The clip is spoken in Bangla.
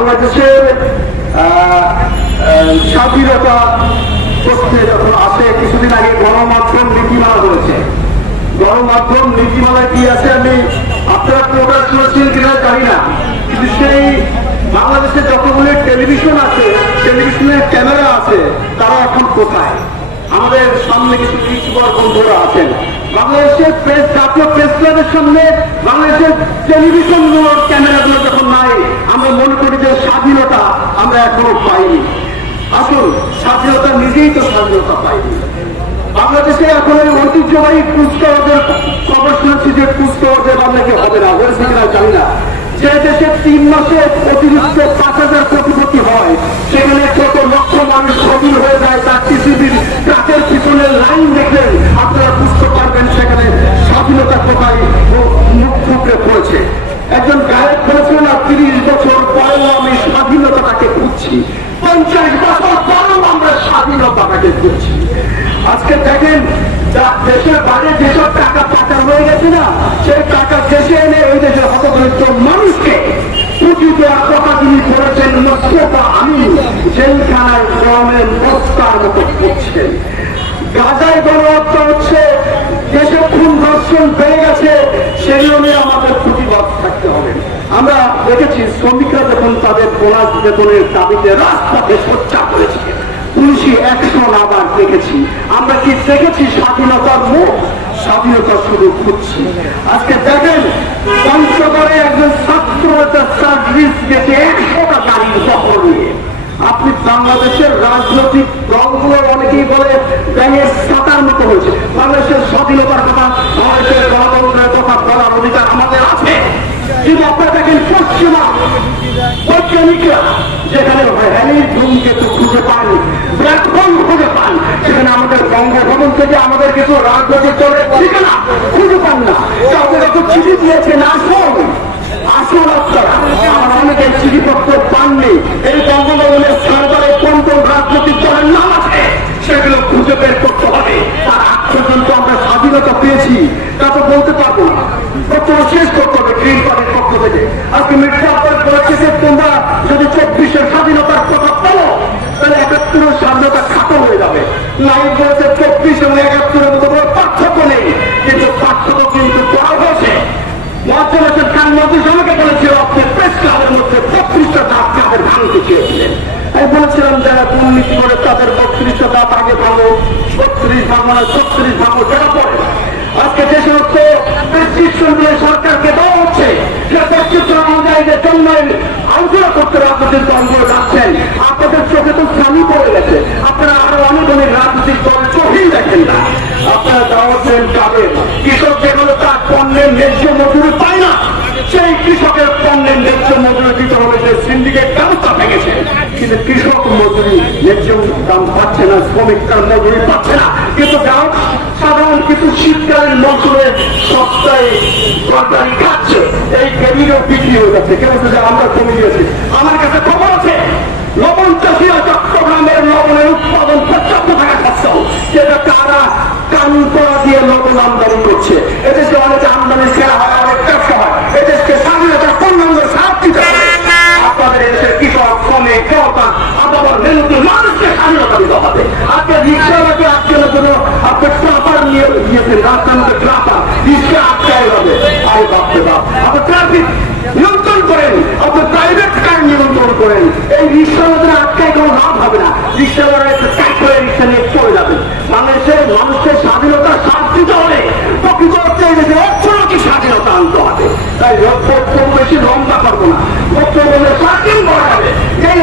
বাংলাদেশের স্বাধীনতা প্রশ্নে যখন আসে, কিছুদিন আগে গণমাধ্যম নীতিমালা হয়েছে। গণমাধ্যম নীতিমালা কি আছে আমি আপনারা প্রকাশ করেছেন কিনা জানি না, কিন্তু সেই বাংলাদেশে যতগুলো টেলিভিশন আছে, টেলিভিশনের ক্যামেরা আছে, তারা এখন কোথায়? আমাদের সামনে কিছু ইউটিউবার বন্ধুরা আছেন, বাংলাদেশের প্রেস, জাতীয় প্রেস ক্লাবের সামনে বাংলাদেশের টেলিভিশনগুলোর ক্যামেরাগুলো যখন নাই, আমরা মনে করি যে স্বাধীনতা আমরা এখনো পাইনি। আসুন, স্বাধীনতা নিজেই তো স্বাধীনতা পাইনি। বাংলাদেশে এখন এই ঐতিহ্যবাহী কুচকাওয়াজের খবর শুনেছি যে কুচকাওয়াজের বাংলাকে হবে না, হয়েছে কিনা জানি না। যে দেশে 3 মাসে অতিরিক্ত 5,000 কোটিপতি হয়, সেখানে কত লক্ষ মানুষ সফল হয়ে যায়, তার পৃথিবীর ট্রাকের পিছনে লাইন দেখে আপনারা বুঝতে পারবেন সেখানে স্বাধীনতা কোথায় মুখ ফুটে পড়েছে। একজন গায়ক বলেছিল না, 30 বছর পরেও আমি স্বাধীনতাটাকে খুঁজছি, 50 বছর পরেও আমরা স্বাধীনতাটাকে খুঁজছি। আজকে দেখেন দেশের বাইরে যেসব টাকা পাচার হয়ে গেছে না, সেই টাকা দেশে এনে এই দেশের হতদরিদ্র মানুষকে পুঁজি দেওয়ার কথা তিনি করেছেন মোস্তফা আমিন, জেলখানায় গরমের বস্তার মতো করছেন। গাজায় গণহত্যা হচ্ছে, দেশে খুন ধর্ষণ বেড়ে গেছে, সেই নিয়ে আমাদের প্রতিবাদ থাকতে হবে। আমরা দেখেছি শ্রমিকরা যখন তাদের বোনাস বেতনের দাবিতে রাজপথে সোচ্চার করেছে, পুলিশি অ্যাকশন আবার দেখেছি। আমরা কি দেখেছি স্বাধীনতার মুখ? স্বাধীনতা শুধু খুঁজছি। আজকে দেখেন পঞ্চগড়ে একজন ছাত্র সার্ভিস গেছে 100টা গাড়ির দখল নিয়ে। আপনি বাংলাদেশের রাজনৈতিক দলগুলোর অনেকেই বলে ব্যাঙের ছাতার মতো হয়েছে। বাংলাদেশের স্বাধীনতার কথা, বাংলাদেশের গণতন্ত্রের কথা বলার অধিকার আমাদের আছে, কিন্তু আপনারা দেখেন পশ্চিমা বৈজ্ঞানিকরা যেখানে হ্যালির ধূমকেতু খুঁজে পান, ব্ল্যাক হোল খুঁজে পান, সেখানে আমাদের বঙ্গভবন থেকে আমাদের কিছু রাজনৈতিক দলের ঠিকানা খুঁজে পান না। তাদের এত চিঠি দিয়েছেন, আসুন আপনারা। আমার অনেকের চিঠিপত্র পাননি। এই বঙ্গভবনের সরকারের কোন কোন রাজনৈতিক দলের নাম আছে সেগুলো খুঁজে বের করতে হবে। তার আগ পর্যন্ত আমরা স্বাধীনতা পেয়েছি তা তো বলতে পারবো না, বক্তব্য শেষ করতে হবে গ্রিন পার্টির পক্ষ থেকে। আজকে মির্জা আব্বাস বলেছে যে তোমরা যদি 24-এর স্বাধীনতার কথা বলো তাহলে 71-এর স্বাধীনতা খাটো হয়ে যাবে। নাইট বলেছে 24 এবং 71-এর মধ্যে কোনো পার্থক্য নেই, কিন্তু পার্থক্য কিন্তু করা হয়েছে। মহাজনের খান মন্ত্রী আমাকে বলেছিল আপনি প্রেস ক্লাবের মধ্যে 32টা দাঁত কাদের ভাঙতে চেয়েছিলেন। আমি বলেছিলাম যারা দুর্নীতি করে তাদের 32টা দাঁত আগে ভাঙো, 32 ভাঙো না 36 ভাঙো, যারা পড়ে। আজকে যে সমস্ত প্রেসক্রিপশন দিয়ে সরকারকে দেওয়া হচ্ছে, যে প্রেসক্রিপশন অনুযায়ী যে জন্মের আলোচনা করতে রাজনৈতিক দলগুলো যাচ্ছেন, আপনাদের চোখে তো স্বামী পড়ে গেছে। আপনারা আরো অনেক অনেক রাজনৈতিক দল চোখেই দেখেন না। আপনারা দাওয়াতেন যাবেন, কৃষক যেগুলো তার পণ্যের ন্যায্য মজুরি পায় না, সেই কৃষকের পণ্যের ন্যায্য মজুরি দিতে হবে, যে সিন্ডিকেট ব্যবস্থা ভেঙেছে। কিন্তু কৃষক মজুরি ন্যায্য দাম পাচ্ছে না, শ্রমিক তার মজুরি পাচ্ছে না। কিন্তু সাধারণ কিছু শীতকালীন মৌসুমে সপ্তাহে তরকারি খাচ্ছে, এই কেবিনও বিক্রি হয়ে যাচ্ছে। কেন যে আমরা কমে গিয়েছি। আমার কাছে খবর আছে লবণ চাষিরা চট্টগ্রামের লবণের উৎপাদন 75 টাকা খাচ্ছে, যেটা তারা কানুন করা দিয়ে লবণ আমদানি করছে। এদেশে অনেক আমদানি সেরা হয়, অনেক ব্যবসা হয়। এদেশকে স্বাধীনতা পূর্ণাঙ্গ সাথ দিতে হবে। আপনাদের এদেশের কৃষক, শ্রমিক, জনতা, আবার মেহনতি মানুষকে স্বাধীনতা দিতে হবে। আজকে রিক্সাওয়ালাকে আটকানোর জন্য আপনি ট্রাপার নিয়ে গিয়েছেন, রাস্তার মধ্যে ট্রাপার, রিক্সা আটকায় হবে। আরে বাপরে বাপ, আপনি ট্রাফিক নিয়ন্ত্রণ করেন, আপনি প্রাইভেট কার নিয়ন্ত্রণ করেন। এই রিক্সাওয়ালাদের আটকায় কোনো লাভ হবে না। রিক্সাওয়ালা একটা টাইট করে রিক্সা নিয়ে চলে যাবে। বাংলাদেশের মানুষের স্বাধীনতা সাথ দিতে হবে। প্রকৃত অর্থে এদেশে অর্থনৈতিক স্বাধীনতা আনতে হবে। তাই বক্তব্য বেশি লম্বা করবো না, বক্তব্য স্বাধীন করা হবে। এই